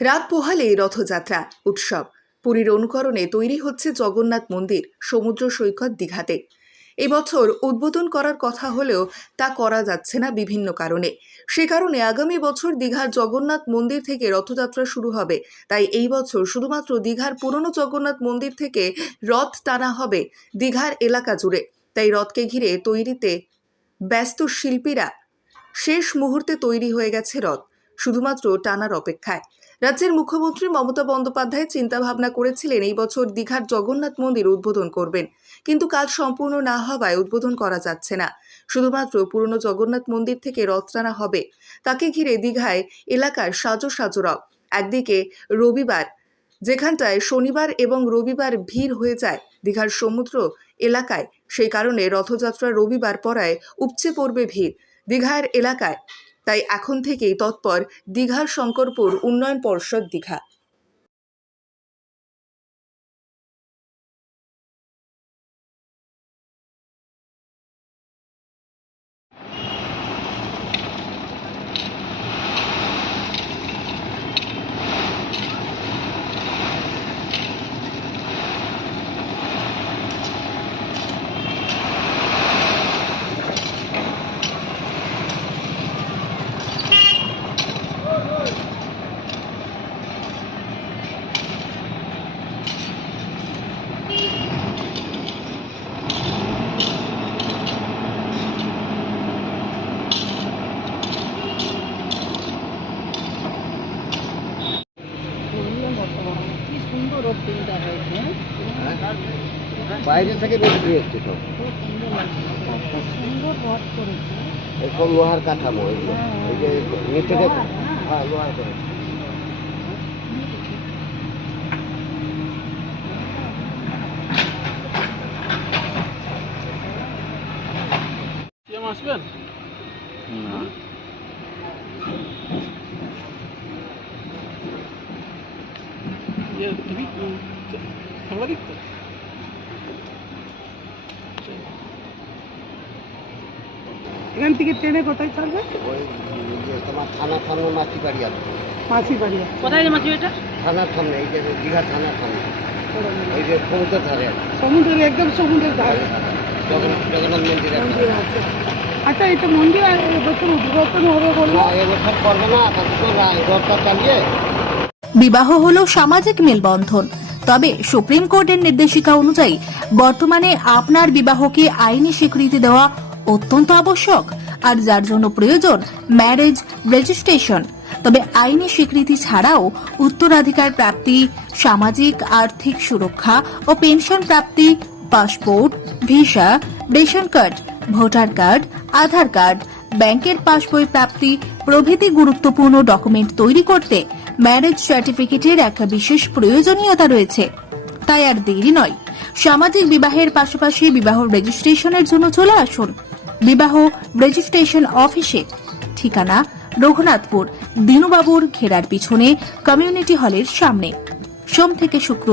রাত পোহালে রথযাত্রা উৎসব পুরীর অনুকরণে তৈরি হচ্ছে জগন্নাথ মন্দির সমুদ্র সৈকত দীঘাতে। এবছর উদ্বোধন করার কথা হলেও তা করা যাচ্ছে না বিভিন্ন কারণে। সে কারণে আগামী বছর দীঘার জগন্নাথ মন্দির থেকে রথযাত্রা শুরু হবে। তাই এই বছর শুধুমাত্র দীঘার পুরনো জগন্নাথ মন্দির থেকে রথ টানা হবে দীঘার এলাকা জুড়ে। তাই রথকে ঘিরে তৈরিতে ব্যস্ত শিল্পীরা। শেষ মুহূর্তে তৈরি হয়ে গেছে রথ, শুধুমাত্র টানার অপেক্ষায়। রাজ্যের মুখ্যমন্ত্রী মমতা বন্দ্যোপাধ্যায় চিন্তা ভাবনা করেছিলেন এই বছর দীঘার জগন্নাথ মন্দির উদ্বোধন করবেন, কিন্তু কাজ সম্পূর্ণ না হওয়ায় উদ্বোধন করা যাচ্ছে না। শুধুমাত্র পুরনো জগন্নাথ মন্দির থেকে রথ টানা হবে। তাকে ঘিরে দীঘায় এলাকার সাজো সাজো রথ। একদিকে রবিবার, যেখানটায় শনিবার এবং রবিবার ভিড় হয়ে যায় দীঘার সমুদ্র এলাকায়, সেই কারণে রথযাত্রা রবিবার পড়ায় উপচে পড়বে ভিড় দীঘার এলাকায়। তাই এখন থেকেই তৎপর দীঘার শঙ্করপুর উন্নয়ন পর্ষদ দীঘা। বাইরে থেকে বিক্রি হচ্ছে সব এরকম লোহার কাঠামো, এগুলো এই যে নিচে লোহার করে আসবেন। তুমি সাংবাদিক তো? এখান থেকে ট্রেনে কোথায় ছাড়বে? ওই তোমার থানার সামনে মাছি বাড়ি আছে। মাছি বাড়ি আছে কোথায় মাছি এটা? থানার সামনে, এই যে দীঘা থানার সামনে, ওই যে সমুদ্রের ধারে আছে। সমুদ্রের একদম সমুদ্রের ধারে জগন্নাথ মন্দির আছে। মন্দির আছে। আচ্ছা, এটা মন্দির এবছর উদ্বোধন হবে বললো। এবছর করবে না, রথটা চালিয়ে। বিবাহ হলো সামাজিক মেলবন্ধন, তবে সুপ্রিম কোর্টের নির্দেশিকা অনুযায়ী বর্তমানে আপনার বিবাহকে আইনি স্বীকৃতি দেওয়া অত্যন্ত আবশ্যক, আর যার জন্য প্রয়োজন ম্যারেজ রেজিস্ট্রেশন। তবে আইনি স্বীকৃতি ছাড়াও উত্তরাধিকার প্রাপ্তি, সামাজিক আর্থিক সুরক্ষা ও পেনশন প্রাপ্তি, passport, visa, ration card, voter card, Aadhaar card, ব্যাংকের পাসবই প্রাপ্তি প্রভৃতি গুরুত্বপূর্ণ ডকুমেন্ট তৈরি করতে ম্যারেজ সার্টিফিকেটের একটা বিশেষ প্রয়োজনীয়তা রয়েছে। তাই আর দেরি নয়, সামাজিক বিবাহের পাশাপাশি বিবাহ রেজিস্ট্রেশনের জন্য চলে আসুন বিবাহ রেজিস্ট্রেশন অফিসে। ঠিকানা রঘুনাথপুর দিনুবাবুর ঘেরার পিছনে কমিউনিটি হলের সামনে। সোম থেকে শুক্র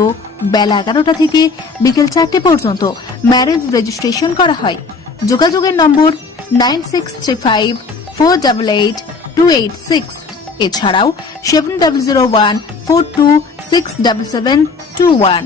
বেলা 11টা থেকে বিকেল 4টে পর্যন্ত ম্যারেজ রেজিস্ট্রেশন করা হয়। যোগাযোগের নম্বর 9635488286, এছাড়াও 700142677721।